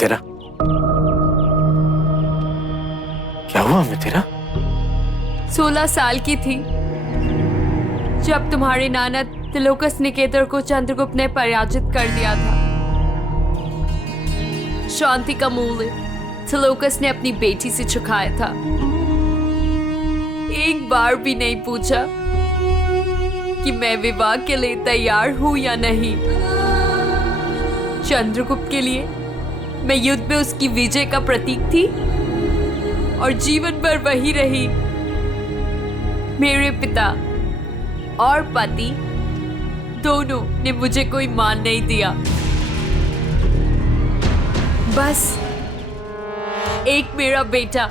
तेरा क्या हुआ? मैं तेरा 16 साल की थी जब तुम्हारे नाना तिलोकस निकेतर को चंद्रगुप्त ने पराजित कर दिया था। शांति का मूल्य तिलोकस ने अपनी बेटी से चुकाया था। एक बार भी नहीं पूछा कि मैं विवाह के लिए तैयार हूं या नहीं। चंद्रगुप्त के लिए मैं युद्ध में उसकी विजय का प्रतीक थी और जीवन भर वही रही। मेरे पिता और पति दोनों ने मुझे कोई मान नहीं दिया। बस एक मेरा बेटा,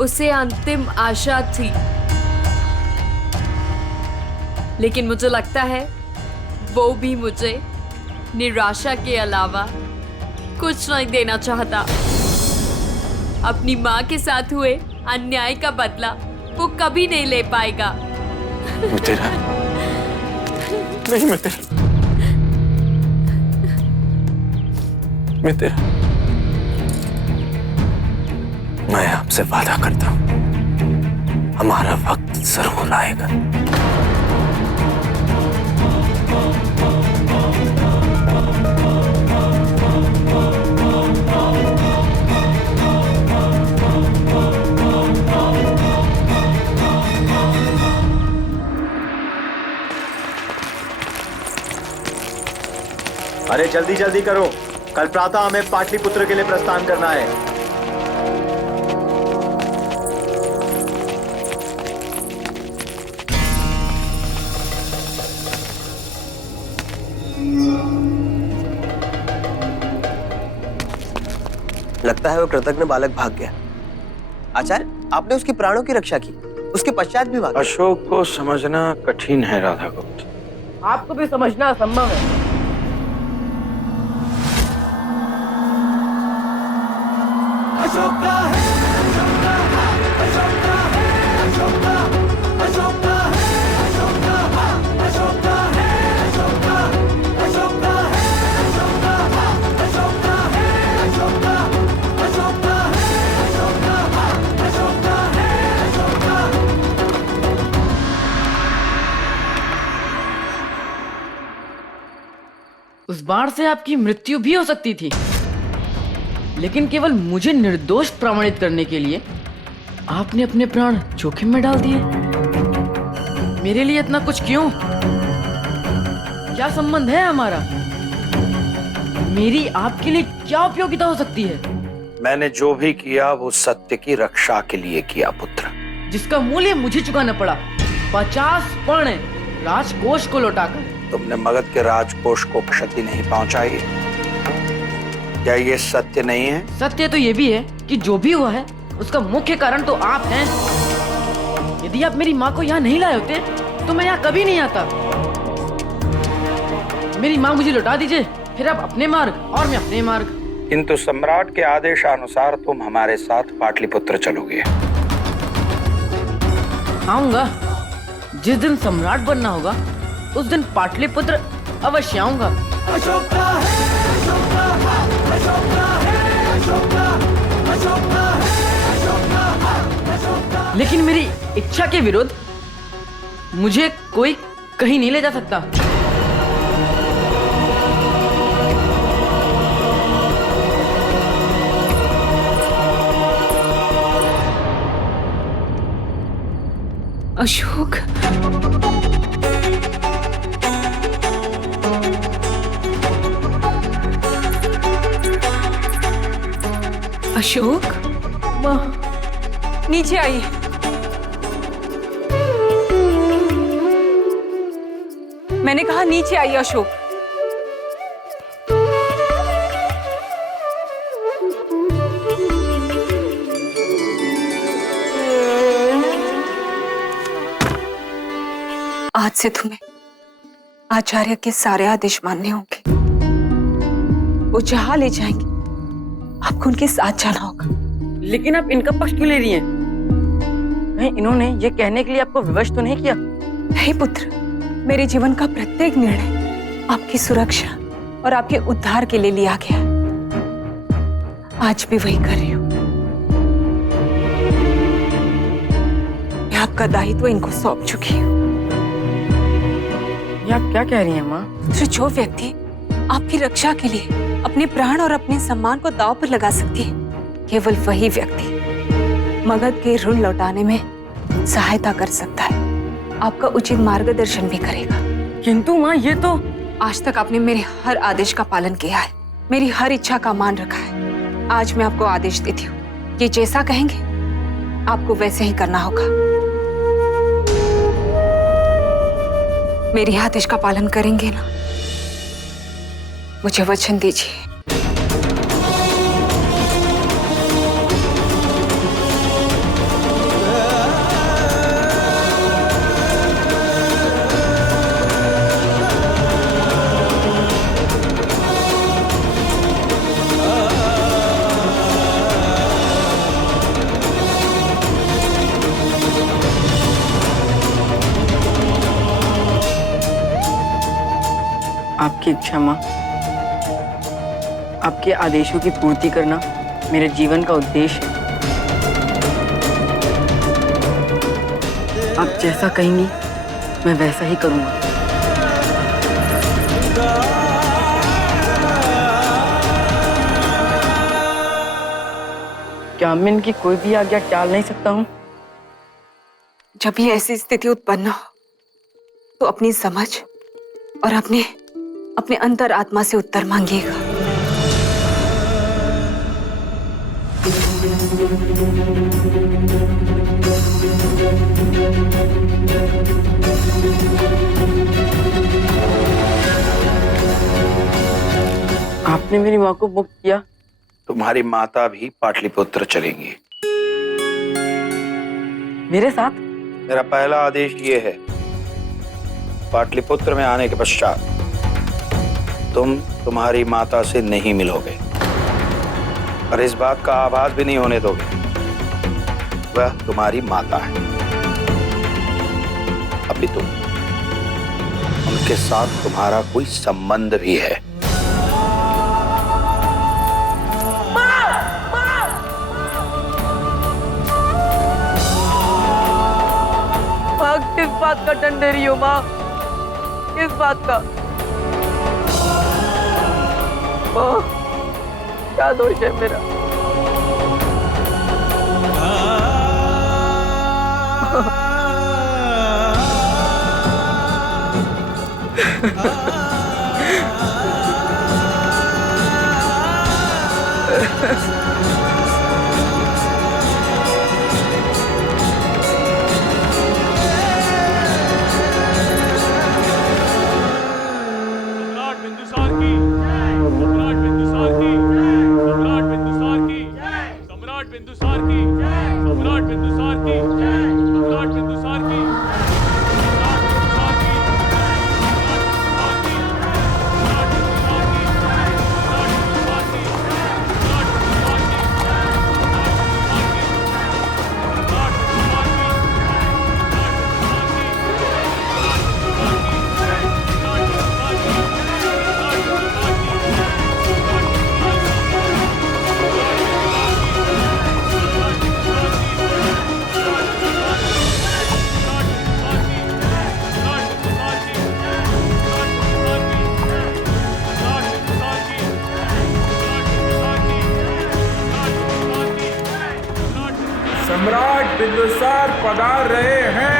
उसे अंतिम आशा थी। लेकिन मुझे लगता है वो भी मुझे निराशा के अलावा कुछ नहीं देना चाहता। अपनी माँ के साथ हुए अन्याय का बदला वो कभी नहीं ले पाएगा। मैं तेरा नहीं, मैं आपसे वादा करता हूं, हमारा वक्त जरूर आएगा। अरे जल्दी जल्दी करो, कल प्रातः हमें पाटलिपुत्र के लिए प्रस्थान करना है। लगता है वो कृतज्ञ बालक भाग गया। आचार्य, आपने उसके प्राणों की रक्षा की, उसके पश्चात भी भागा। अशोक को समझना कठिन है राधागुप्त। आपको भी समझना असंभव है। उस बाण से आपकी मृत्यु भी हो सकती थी, लेकिन केवल मुझे निर्दोष प्रमाणित करने के लिए आपने अपने प्राण जोखिम में डाल दिए। मेरे लिए इतना कुछ क्यों? क्या संबंध है हमारा? मेरी आपके लिए क्या उपयोगिता हो सकती है? मैंने जो भी किया वो सत्य की रक्षा के लिए किया पुत्र, जिसका मूल्य मुझे चुकाना पड़ा 50 पर्ण राजकोष को लौटाकर। तुमने मगध के राजकोष को क्षति नहीं पहुंचाई। क्या ये सत्य नहीं है? सत्य तो ये भी है कि जो भी हुआ है उसका मुख्य कारण तो आप हैं। यदि आप मेरी माँ को यहाँ नहीं लाए होते तो मैं यहाँ कभी नहीं आता। मेरी माँ मुझे लौटा दीजिए, फिर आप अपने मार्ग और मैं अपने मार्ग। किंतु सम्राट के आदेशानुसार तुम हमारे साथ पाटलिपुत्र चलोगे। आऊंगा, जिस दिन सम्राट बनना होगा उस दिन पाटलिपुत्र अवश्य आऊंगा। लेकिन मेरी इच्छा के विरुद्ध मुझे कोई कहीं नहीं ले जा सकता। अशोक, अशोक, माँ, नीचे आइए। मैंने कहा नीचे आइए अशोक। आज से तुम्हें आचार्य के सारे आदेश मानने होंगे। वो जहां ले जाएंगे आपको उनके साथ जाना होगा। लेकिन आप इनका पक्ष क्यों ले रही हैं? कहीं इन्होंने ये कहने के लिए आपको विवश तो नहीं किया? नहीं पुत्र, मेरे जीवन का प्रत्येक निर्णय आपकी सुरक्षा और आपके उद्धार के लिए लिया गया है। आज भी वही कर रही हूँ। मैं आपका दायित्व इनको सौंप चुकी हूँ। ये आप क्या कह रही हैं माँ? तो जो व्यक्ति आपकी रक्षा के लिए अपने प्राण और अपने सम्मान को दांव पर लगा सकती है, केवल वही व्यक्ति मगध के ऋण लौटाने में सहायता कर सकता है, आपका उचित मार्गदर्शन भी करेगा। किंतु माँ ये तो आज तक आपने मेरे हर आदेश का पालन किया है, मेरी हर इच्छा का मान रखा है। आज मैं आपको आदेश देती हूँ, ये जैसा कहेंगे आपको वैसे ही करना होगा। मेरी आदेश का पालन करेंगे ना? मुझे वचन दीजिए। आपकी इच्छा माँ, आपके आदेशों की पूर्ति करना मेरे जीवन का उद्देश्य है। आप जैसा कहेंगी मैं वैसा ही करूँगा। क्या मैं इनकी कोई भी आज्ञा टाल नहीं सकता हूँ? जब भी ऐसी स्थिति उत्पन्न हो तो अपनी समझ और अपने अंतर आत्मा से उत्तर मांगिएगा। आपने मेरी माँ को मुक्त किया, तुम्हारी माता भी पाटलिपुत्र चलेंगी। मेरे साथ? मेरा पहला आदेश ये है, पाटलिपुत्र में आने के पश्चात तुम तुम्हारी माता से नहीं मिलोगे और इस बात का आभास भी नहीं होने दोगे वह तुम्हारी माता है। अभी तुम उनके साथ तुम्हारा कोई संबंध भी है। किस बात का दंड दे रही हो माँ? किस बात का? माँ, क्या दोष है मेरा? सम्राट बिंदुसार पधार रहे हैं।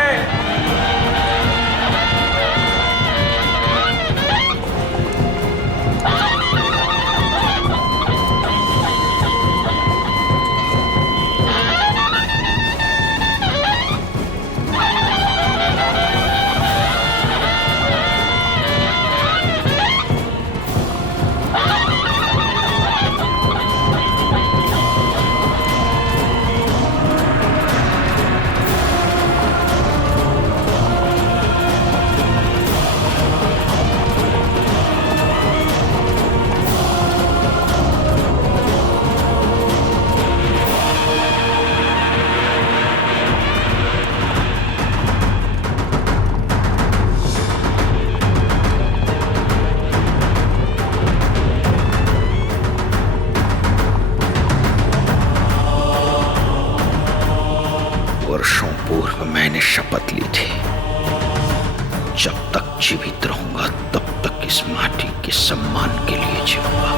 और मैंने शपथ ली थी, जब तक जीवित रहूंगा तब तक इस माटी के सम्मान के लिए जीऊंगा।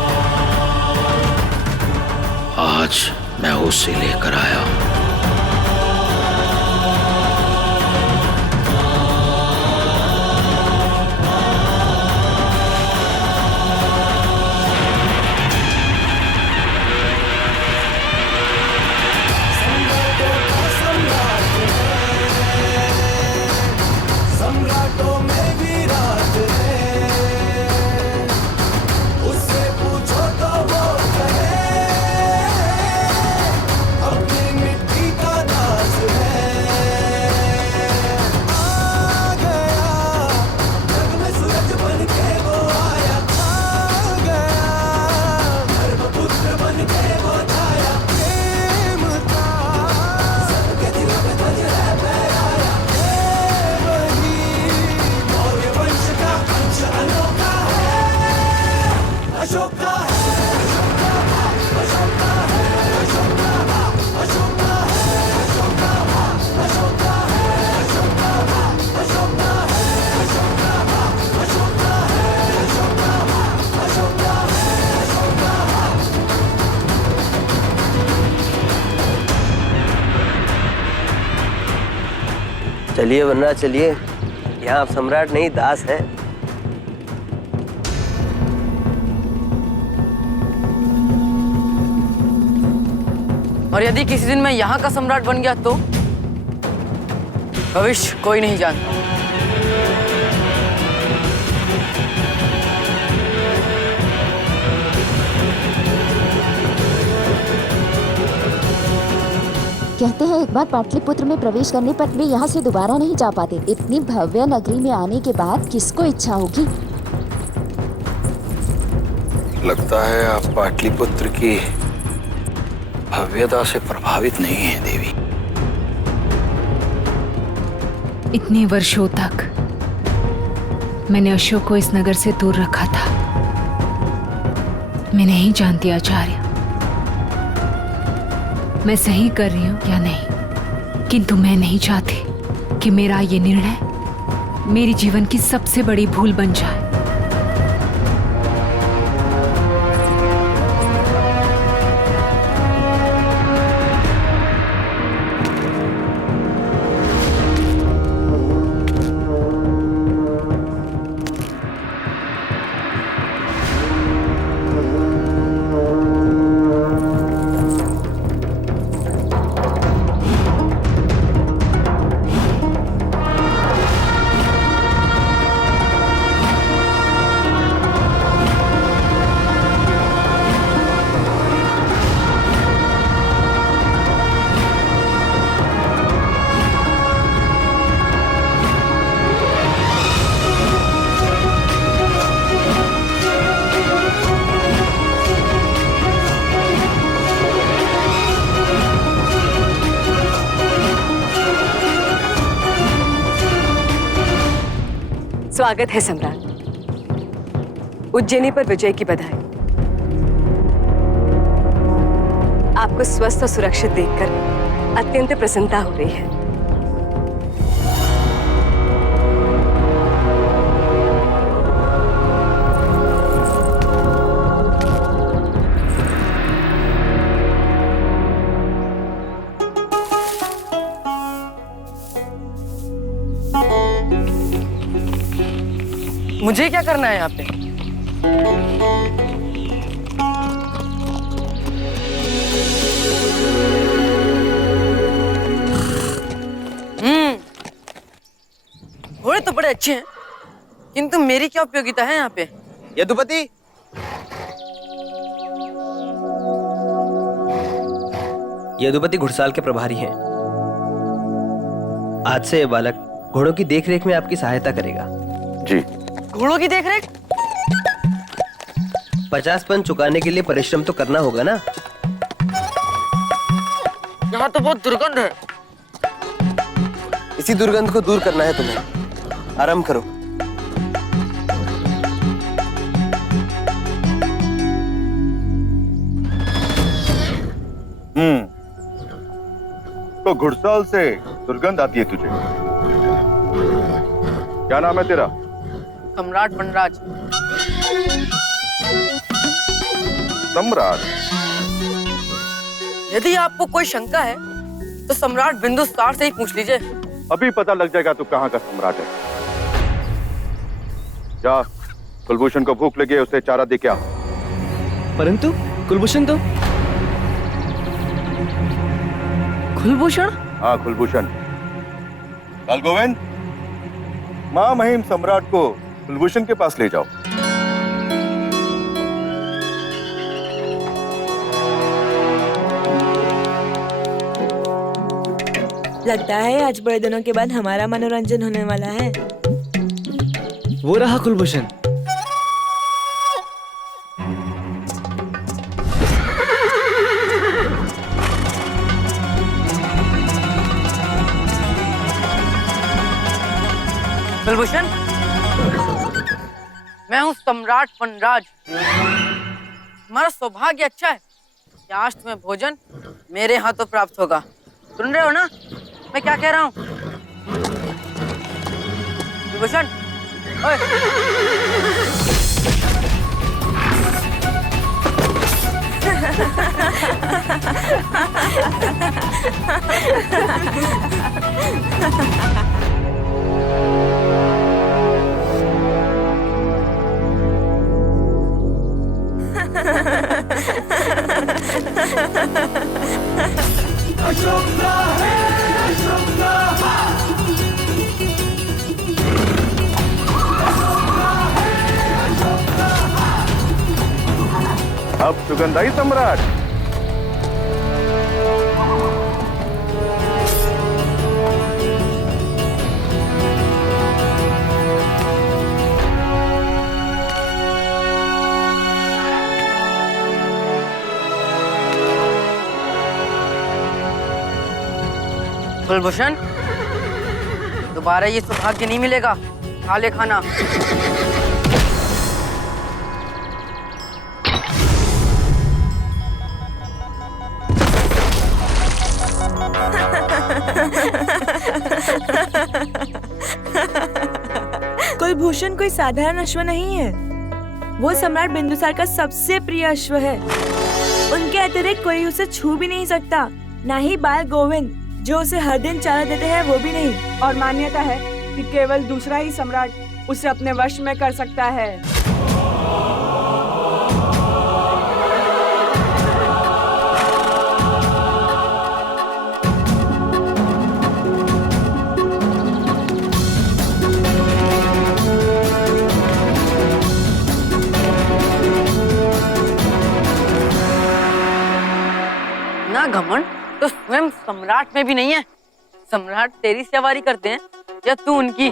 आज मैं उसे लेकर आया हूं। चलिए वरना चलिए, यहाँ आप सम्राट नहीं दास हैं। और यदि किसी दिन मैं यहाँ का सम्राट बन गया तो भविष्य कोई नहीं जानता। कहते हैं एक बार पाटलिपुत्र में प्रवेश करने पर वे यहाँ से दोबारा नहीं जा पाते। इतनी भव्य नगरी में आने के बाद किसको इच्छा होगी? लगता है आप पाटलिपुत्र की भव्यता से प्रभावित नहीं हैं देवी। इतने वर्षों तक मैंने अशोक को इस नगर से दूर रखा था। मैं नहीं जानती आचार्य, मैं सही कर रही हूं या नहीं, किंतु मैं नहीं चाहती कि मेरा ये निर्णय मेरी जीवन की सबसे बड़ी भूल बन जाए। स्वागत है सम्राट। उज्जैनी पर विजय की बधाई। आपको स्वस्थ और सुरक्षित देखकर अत्यंत प्रसन्नता हो रही है। मुझे क्या करना है यहाँ पे? घोड़े तो बड़े अच्छे हैं, किंतु मेरी क्या उपयोगिता है यहाँ पे? यदुपति, यदुपति घुड़साल के प्रभारी हैं। आज से ये बालक घोड़ों की देखरेख में आपकी सहायता करेगा। जी। घोड़ों की देखरेख? 50 पन चुकाने के लिए परिश्रम तो करना होगा ना। यहाँ तो बहुत दुर्गंध है। इसी दुर्गंध को दूर करना है तुम्हें। आराम करो। तो घुड़साल से दुर्गंध आती है तुझे। क्या नाम है तेरा? सम्राट वनराज। सम्राट? यदि आपको कोई शंका है तो सम्राट बिंदुसार से ही पूछ लीजिए। अभी पता लग जाएगा तू कहाँ का सम्राट है। जा, कुलभूषण को भूख लगी है, उसे चारा दे क्या। परंतु कुलभूषण तो कुलभूषण? हाँ, कुलभूषण। लाल गोविंद, महामहिम सम्राट को कुलभूषण के पास ले जाओ। लगता है आज बड़े दिनों के बाद हमारा मनोरंजन होने वाला है। वो रहा कुलभूषण। कुलभूषण, मैं हूँ सम्राट वनराज। तुम्हारा सौभाग्य अच्छा है कि आज तुम्हें भोजन मेरे हाथों प्राप्त होगा। सुन रहे हो ना मैं क्या कह रहा हूँ? कुलभूषण, ओए। अब सुगंधाई सम्राट। कुलभूषण, दोबारा ये सौभाग्य नहीं मिलेगा। खा ले खाना। कुलभूषण कोई साधारण अश्व नहीं है। वो सम्राट बिंदुसार का सबसे प्रिय अश्व है। उनके अतिरिक्त कोई उसे छू भी नहीं सकता, ना ही बाल गोविंद जो उसे हर दिन चारा देते हैं वो भी नहीं। और मान्यता है कि केवल दूसरा ही सम्राट उसे अपने वश में कर सकता है। ना घमंड तो स्वयं सम्राट में भी नहीं है। सम्राट तेरी सवारी करते हैं या तू उनकी?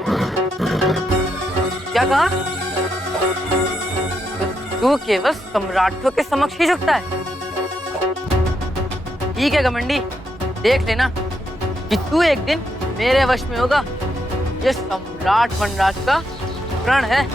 क्या कहा? तू केवल सम्राटों के समक्ष ही झुकता है। ठीक है घमंडी, देख लेना कि तू एक दिन मेरे वश में होगा। ये सम्राट वनराज का प्रण है।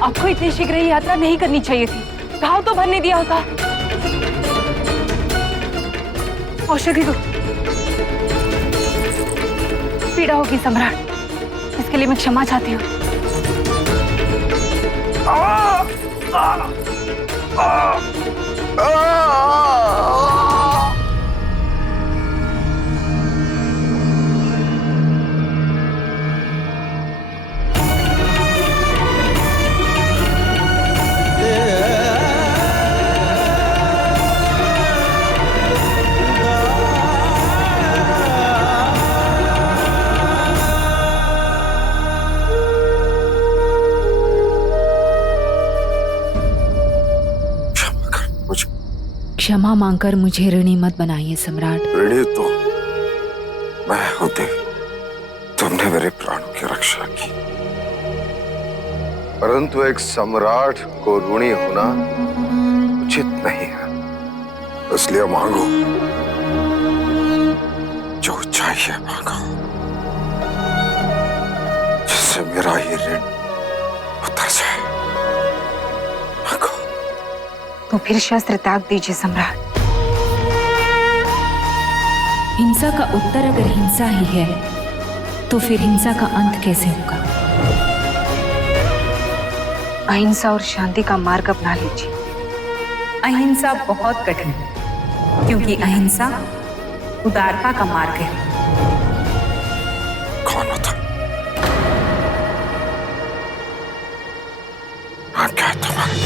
आपको इतनी शीघ्र ही यात्रा नहीं करनी चाहिए थी। घाव तो भरने दिया होता। औषधि दो। पीड़ा होगी सम्राट, इसके लिए मैं क्षमा चाहती हूँ। क्षमा मांगकर मुझे ऋणी मत बनाइए सम्राट। ऋणी तो मैं हूं देवी, तुमने मेरे प्राणों की रक्षा की, परंतु एक सम्राट को ऋणी होना उचित नहीं है। इसलिए मांगो जो चाहिए, मांगो जिससे मेरा ये ऋण उतर जाए। मांगो। तो फिर शस्त्र त्याग दीजिए सम्राट। हिंसा का उत्तर अगर हिंसा ही है तो फिर हिंसा का अंत कैसे होगा? अहिंसा और शांति का मार्ग अपना लीजिए। अहिंसा बहुत कठिन है क्योंकि अहिंसा उदारता का मार्ग है। कौन हो तुम? क्या तुम्हारा?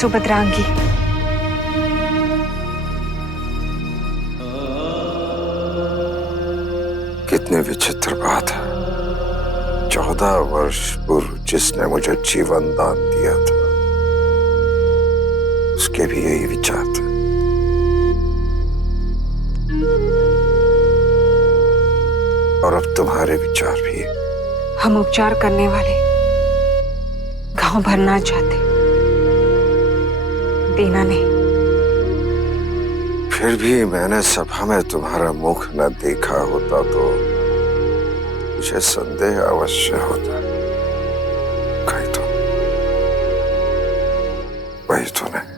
सुभद्रांगी। कितनी विचित्र बात है। 14 वर्ष पूर्व जिसने मुझे जीवन दान दिया था, उसके भी यही विचार थे। और अब तुम्हारे विचार भी। हम उपचार करने वाले गांव भरना चाहते, देना नहीं। फिर भी मैंने सभा में तुम्हारा मुख न देखा होता तो मुझे संदेह अवश्य होता। कहीं तो वही तो नहीं।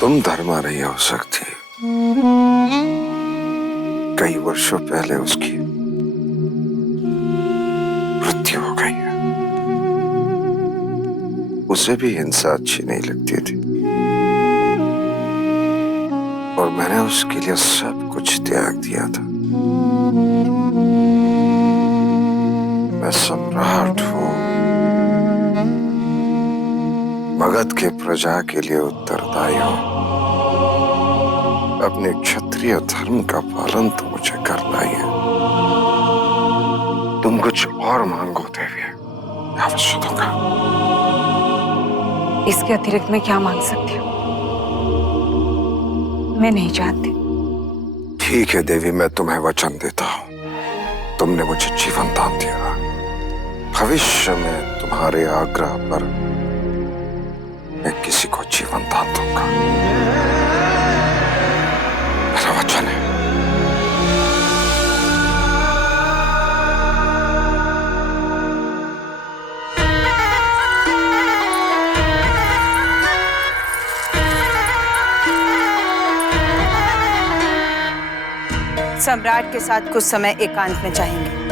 तुम धर्मा नहीं हो सकती। कई वर्षों पहले उसकी मृत्यु हो गई है। उसे भी हिंसा अच्छी नहीं लगती थी और मैंने उसके लिए सब कुछ त्याग दिया था। मैं सम्राट हूं, मगध के प्रजा के लिए उत्तरदायी हूं। अपने क्षत्रिय धर्म का पालन तो मुझे करना ही है। तुम कुछ और मांगो देवी, अवश्य दूंगा। इसके अतिरिक्त मैं क्या मांग सकती हूँ? मैं नहीं जानती। ठीक है देवी, मैं तुम्हें वचन देता हूँ। तुमने मुझे जीवन दान दिया, भविष्य में तुम्हारे आग्रह पर मैं किसी को जीवन दान दूंगा। मेरा वचन है। सम्राट के साथ कुछ समय एकांत में चाहेंगे।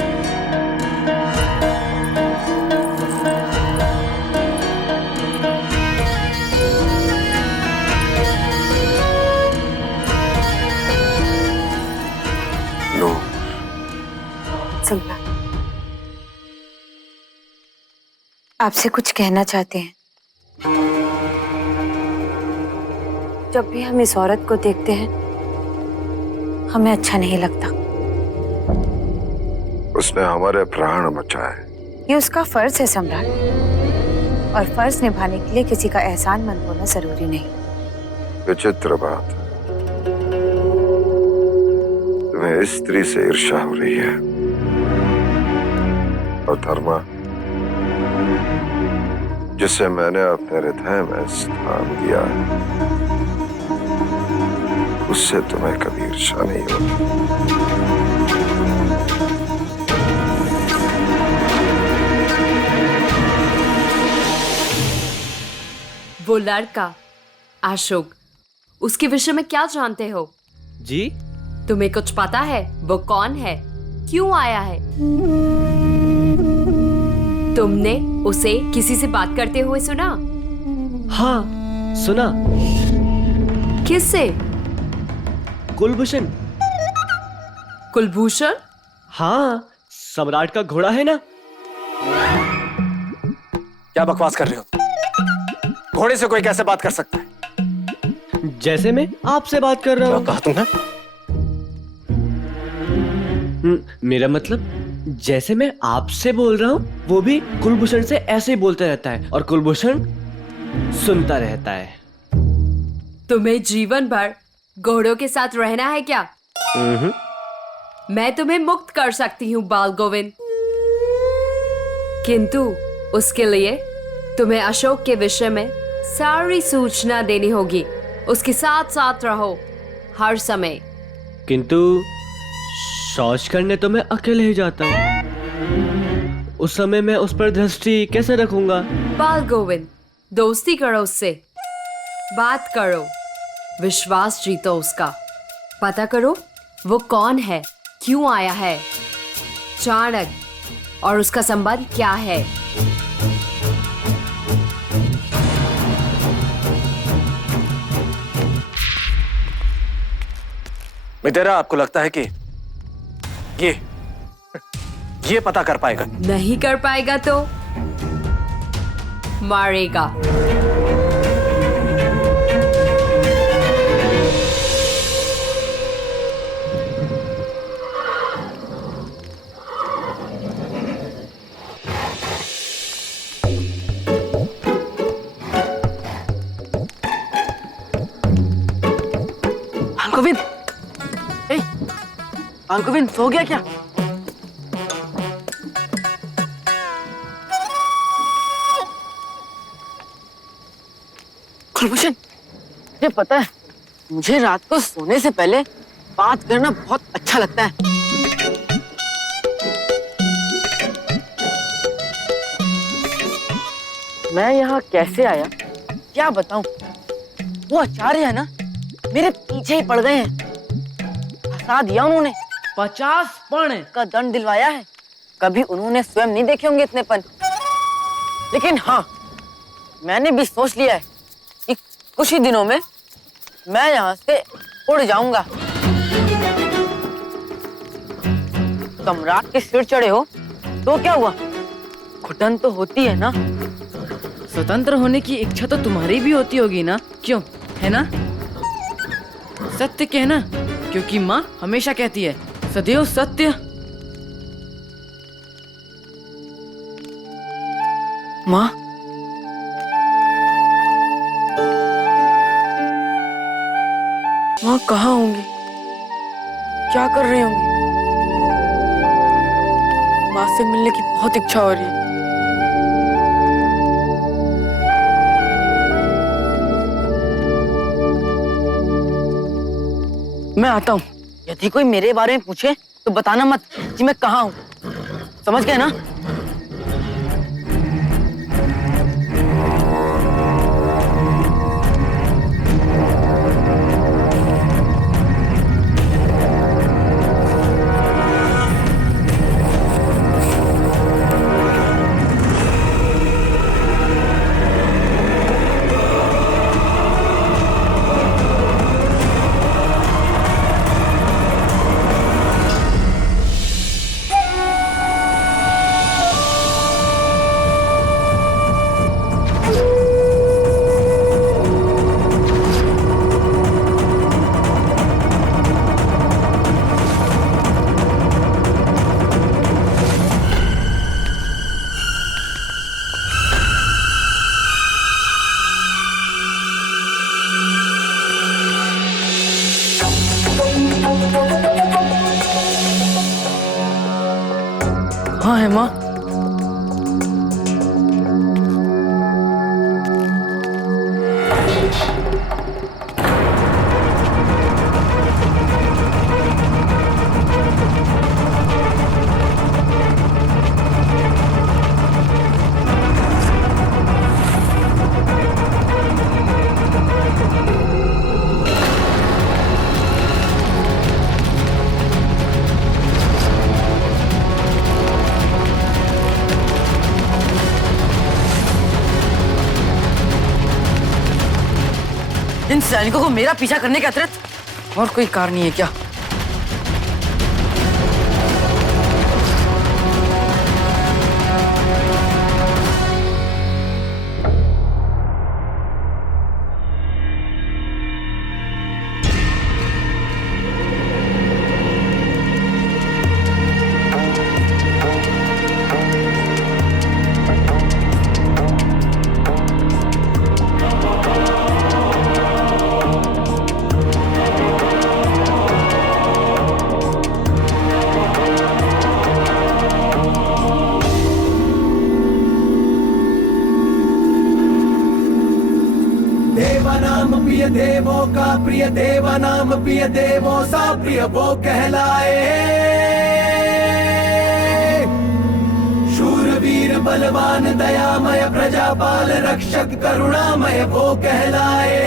सम्राट, आपसे कुछ कहना चाहते हैं। जब भी हम इस औरत को देखते हैं हमें अच्छा नहीं लगता। उसने हमारे प्राण बचाए। ये उसका फर्ज है सम्राट, और फर्ज निभाने के लिए किसी का एहसानमंद होना जरूरी नहीं। विचित्र बात, तुम्हें इस स्त्री से ईर्ष्या हो रही है और धर्मा, जिसे मैंने अपने हृदय में स्थान दिया, उससे तुम्हें कभी ईर्ष्या नहीं होगी। वो लड़का अशोक, उसके विषय में क्या जानते हो? जी, तुम्हें कुछ पता है? वो कौन है, क्यों आया है? तुमने उसे किसी से बात करते हुए सुना? हाँ सुना। किससे? कुलभूषण। कुलभूषण? हाँ, सम्राट का घोड़ा है ना। क्या बकवास कर रहे हो? घोड़े से कोई कैसे बात कर सकता है? जैसे मैं आपसे बात कर रहा हूँ। कहा तुमने? मेरा मतलब जैसे मैं आपसे बोल रहा हूँ, वो भी कुलभूषण से ऐसे ही बोलते रहता है और कुलभूषण सुनता रहता है। तुम्हें जीवन भर घोड़ों के साथ रहना है क्या? मैं तुम्हें मुक्त कर सकती हूँ बाल गोविंद, किंतु उसके लिए तुम्हें अशोक के विषय में सारी सूचना देनी होगी। उसके साथ साथ रहो हर समय। किंतु शौच करने तो मैं अकेले ही जाता हूँ। उस समय मैं उस पर दृष्टि कैसे रखूंगा? बाल गोविंद, दोस्ती करो उससे, बात करो, विश्वास जीतो उसका, पता करो वो कौन है, क्यों आया है, चाणक और उसका संबंध क्या है। मितेरा, आपको लगता है कि ये पता कर पाएगा? नहीं कर पाएगा तो मारेगा। गोविंद, गोविंद सो गया क्या? कुलभूषण, मुझे पता है, मुझे रात को सोने से पहले बात करना बहुत अच्छा लगता है। मैं यहाँ कैसे आया क्या बताऊं? वो आचार्य है ना, मेरे पीछे ही पड़ गए हैं। फंसा दिया उन्होंने। 50 पर्ण का दंड दिलवाया है। कभी उन्होंने स्वयं नहीं देखे होंगे इतने पन, लेकिन हाँ, मैंने भी सोच लिया है कि कुछ ही दिनों में मैं यहाँ से उड़ जाऊंगा। सम्राट के सिर चढ़े हो तो क्या हुआ, घुटन तो होती है ना। स्वतंत्र होने की इच्छा तो तुम्हारी भी होती होगी ना, क्यों, है ना? सत्य कहना, क्योंकि माँ हमेशा कहती है सदैव सत्य। माँ, माँ कहाँ होंगी, क्या कर रही होंगी? माँ से मिलने की बहुत इच्छा हो रही है। मैं आता हूँ। यदि कोई मेरे बारे में पूछे तो बताना मत कि मैं कहाँ हूँ, समझ गए ना? हाँ है माँ। इन सैनिकों को मेरा पीछा करने के अतिरिक्त और कोई कार नहीं है क्या? प्रिय देवों का प्रिय देवा नाम प्रिय देवों सा प्रिय वो कहलाए। शूरवीर बलवान दयामय प्रजापाल रक्षक करुणामय वो कहलाए।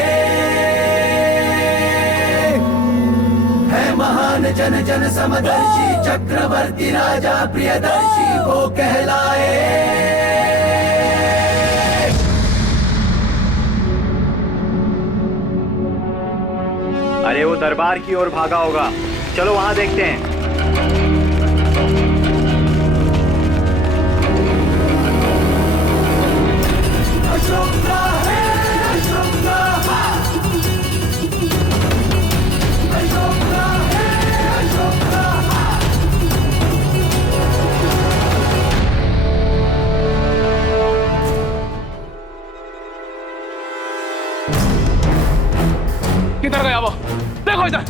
है महान जन जन समदर्शी चक्रवर्ती राजा प्रियदर्शी वो कहलाए। अरे वो दरबार की ओर भागा होगा, चलो वहां देखते हैं। किधर गया वो? देखो इधर,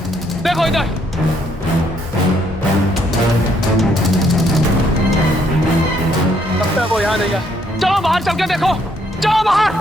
देखो इधर। लगता है वो यहाँ नहीं है। चलो बाहर चल के देखो, चलो बाहर।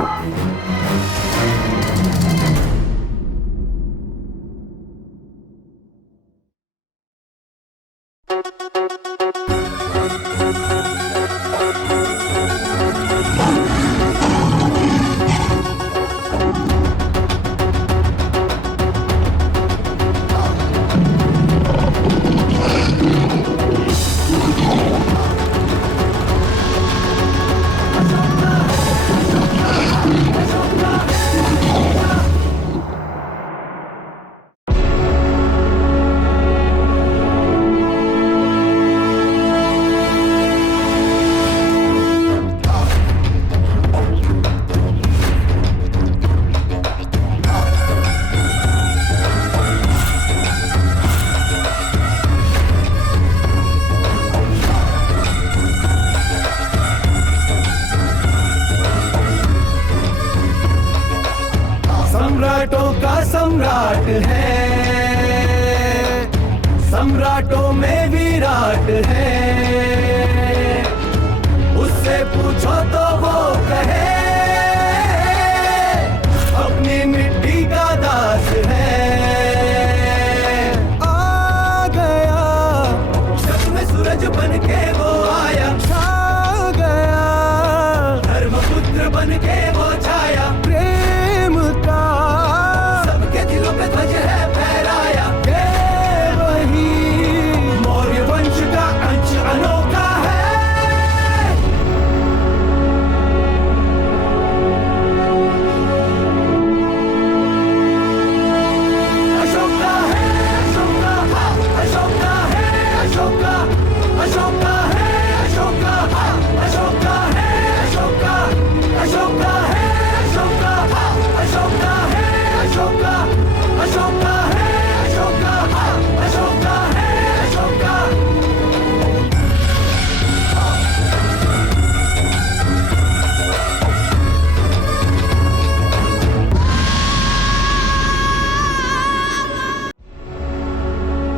सम्राटों का सम्राट है, सम्राटों में विराट है। उससे पूछो तो वो कहे अपनी मिट्टी का दास है। आ गया जग में सूरज बन के वो आया, छा गया धर्मपुत्र बन के वो छाया। प्रेम का सबके दिलों पे ध्वज है फहराया। ये वही मौर्य वंश का अंश अनोखा है। अशोका है अशोका, अशोका है अशोका, अशोका है अशोका, अशोका है अशोका, अशोका है अशोका, अशोका है अशोका, अशोका है अशोका, अशोका है अशोका।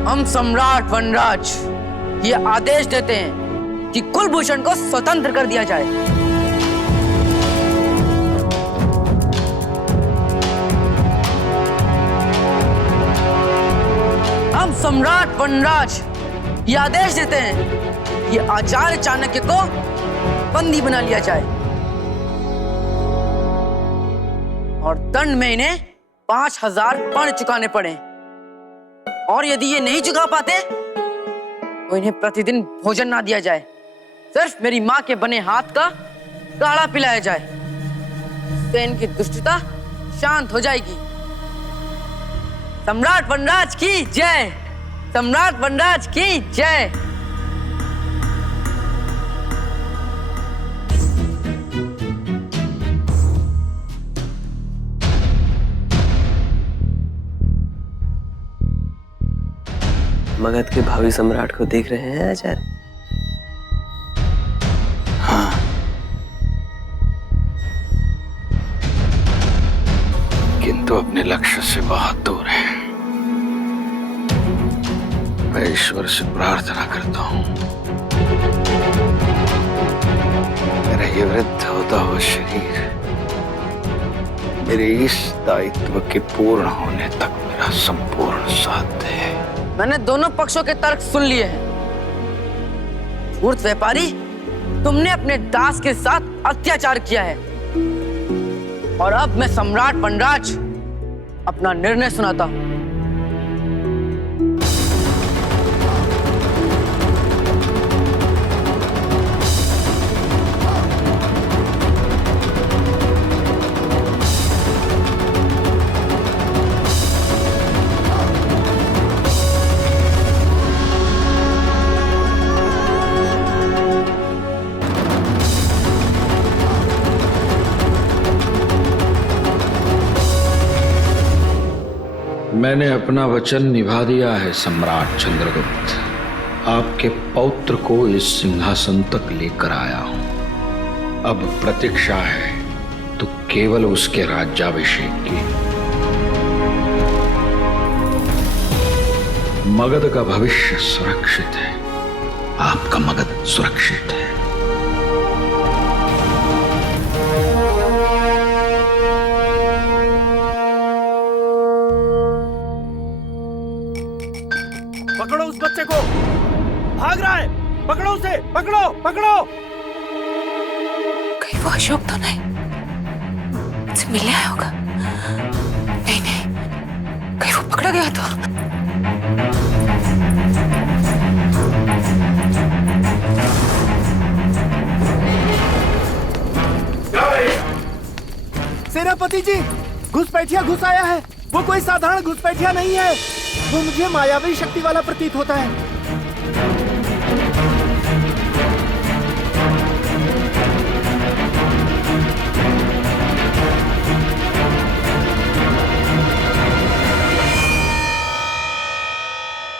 हम सम्राट वनराज ये आदेश देते हैं कि कुलभूषण को स्वतंत्र कर दिया जाए। हम सम्राट वनराज ये आदेश देते हैं कि आचार्य चाणक्य को बंदी बना लिया जाए और दंड में इन्हें 5000 पर्ण चुकाने पड़े। और यदि ये नहीं चुका पाते तो इन्हें प्रतिदिन भोजन ना दिया जाए, सिर्फ मेरी माँ के बने हाथ का काढ़ा पिलाया जाए। इससे इनकी दुष्टता शांत हो जाएगी। सम्राट वनराज की जय, सम्राट वनराज की जय। मगध के भावी सम्राट को देख रहे हैं आचार्य? हाँ, किंतु अपने लक्ष्य से बहुत दूर है। मैं ईश्वर से प्रार्थना करता हूँ, मेरा ये वृद्ध होता हुआ शरीर मेरे इस दायित्व के पूर्ण होने तक मेरा संपूर्ण साथ दे। मैंने दोनों पक्षों के तर्क सुन लिए हैं। धूर्त व्यापारी, तुमने अपने दास के साथ अत्याचार किया है और अब मैं सम्राट वनराज अपना निर्णय सुनाता हूं। मैंने अपना वचन निभा दिया है सम्राट चंद्रगुप्त। आपके पौत्र को इस सिंहासन तक लेकर आया हूं। अब प्रतीक्षा है तो केवल उसके राज्याभिषेक की। मगध का भविष्य सुरक्षित है, आपका मगध सुरक्षित है। पकड़ो उस बच्चे को, भाग रहा है, पकड़ो उसे, पकड़ो पकड़ो। कहीं वो अशोक तो नहीं, मुझसे मिलने आया होगा। नहीं नहीं, कहीं वो पकड़ा गया तो। सेनापति जी, घुसपैठिया घुस आया है। वो कोई साधारण घुसपैठिया नहीं है, वो मुझे मायावी शक्ति वाला प्रतीत होता है।